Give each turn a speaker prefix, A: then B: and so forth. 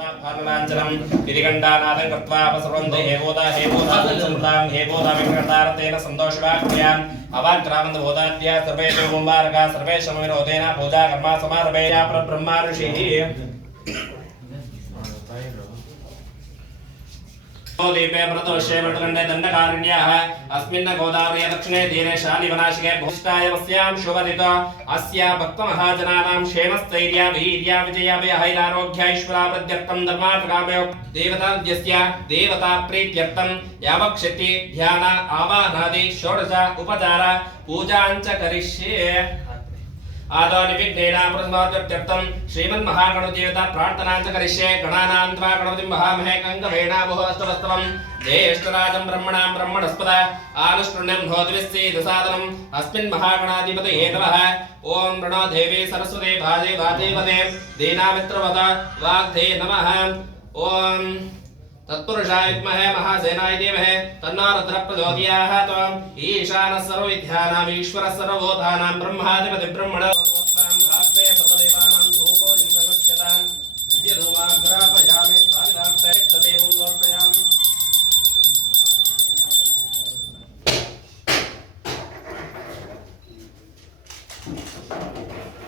A: गिरिगण्डानादं कृत्वा अपसर्वन्ते हेबोदा हेबोदां हेबोदामिकर्तारतेन सन्तोषवाक्यान् अवान्तरामन्दबोधाद्या सर्वे देवोम्बारका सर्वे शमविरोधेन पूजा कर्मा समारभेया परब्रह्मा ऋषिः दीपे प्रदोषे वटुण्डे दण्डकारिण्याः अस्मिन्न गोदावरे दक्षिणे धीरे शालिवनाशिके भूष्टायमस्यां शुभदित अस्य भक्तमहाजनानां क्षेमस्थैर्या वीर्या विजयाभयैरारोग्यैश्वरापद्यर्थं धर्मार्थकामयो देवताद्यस्य देवता प्रीत्यर्थं यावक्षति ध्यान आवाहनादि षोडश उपचार पूजाञ्च करिष्ये आदानिविघ्नेनामृतमाद्यप्तम् श्रीमन्महागणदेवता प्रार्थनां च करिष्ये गणानां गणपतिं वहामहे कङ्गवेणाभुहस्तवस्तवम् ज्येष्ठराजं ब्रह्मणां ब्रह्मणस्पद आनुष्टृण्यं भोतिरिस्सीदसादनम् अस्मिन् महागणाधिपतये नमः ॐ ऋणो देवी सरस्वती भाजे भादेवते दीनामित्रवद वाग्धे नमः ॐ तत्पुरुषायुग्महे महासेनायदेवहे त्वम् ईशानः सर्वविद्यानाम् ईश्वरः सर्वभूतानां ब्रह्माधिपतिब्रह्मण Thank you.